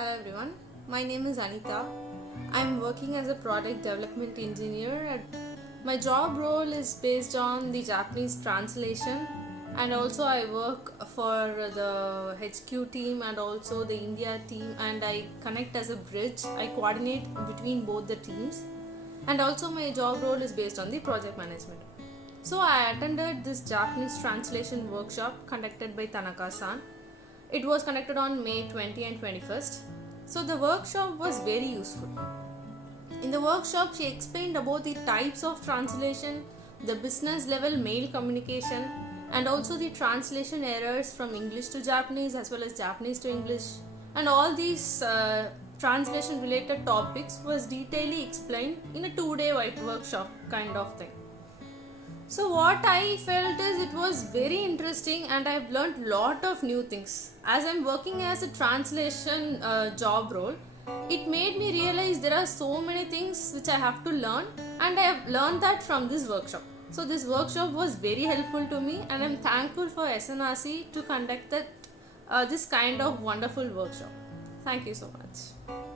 Hello everyone, my name is Anita. I'm working as a product development engineer. My job role is based on the Japanese translation, and also I work for the HQ team and also the India team, and I connect as a bridge. I coordinate between both the teams, and also my job role is based on the project management. So I attended this Japanese translation workshop conducted by Tanaka-san. It was conducted on May 20 and 21st. So the workshop was very useful. In the workshop, she explained about the types of translation, the business level mail communication, and also the translation errors from English to Japanese as well as Japanese to English. And all these translation related topics was detailedly explained in a 2-day workshop kind of thing. So what I felt is it was very interesting and I've learned lot of new things. As I'm working as a translation job role, it made me realize there are so many things which I have to learn, and I have learned that from this workshop. So this workshop was very helpful to me, and I'm thankful for SNRC to conduct this kind of wonderful workshop. Thank you so much.